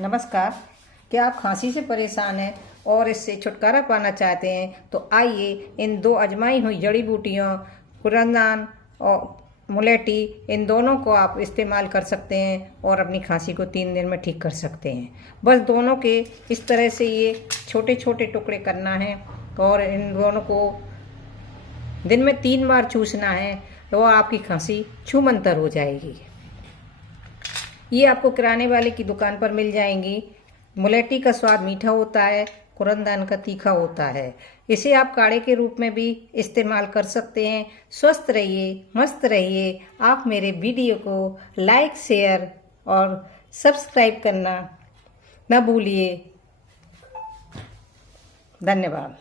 नमस्कार। क्या आप खांसी से परेशान हैं और इससे छुटकारा पाना चाहते हैं तो आइए इन दो आजमाई हुई जड़ी बूटियों कुरंदान और मुलेठी, इन दोनों को आप इस्तेमाल कर सकते हैं और अपनी खांसी को 3 दिन में ठीक कर सकते हैं। बस दोनों के इस तरह से ये छोटे छोटे टुकड़े करना है और इन दोनों को दिन में 3 बार चूसना है तो आपकी खांसी छूमंतर हो जाएगी। ये आपको किराने वाले की दुकान पर मिल जाएंगी। मुलेठी का स्वाद मीठा होता है, कुरंदान का तीखा होता है। इसे आप काढ़े के रूप में भी इस्तेमाल कर सकते हैं। स्वस्थ रहिए, मस्त रहिए। आप मेरे वीडियो को लाइक, शेयर और सब्सक्राइब करना न भूलिए। धन्यवाद।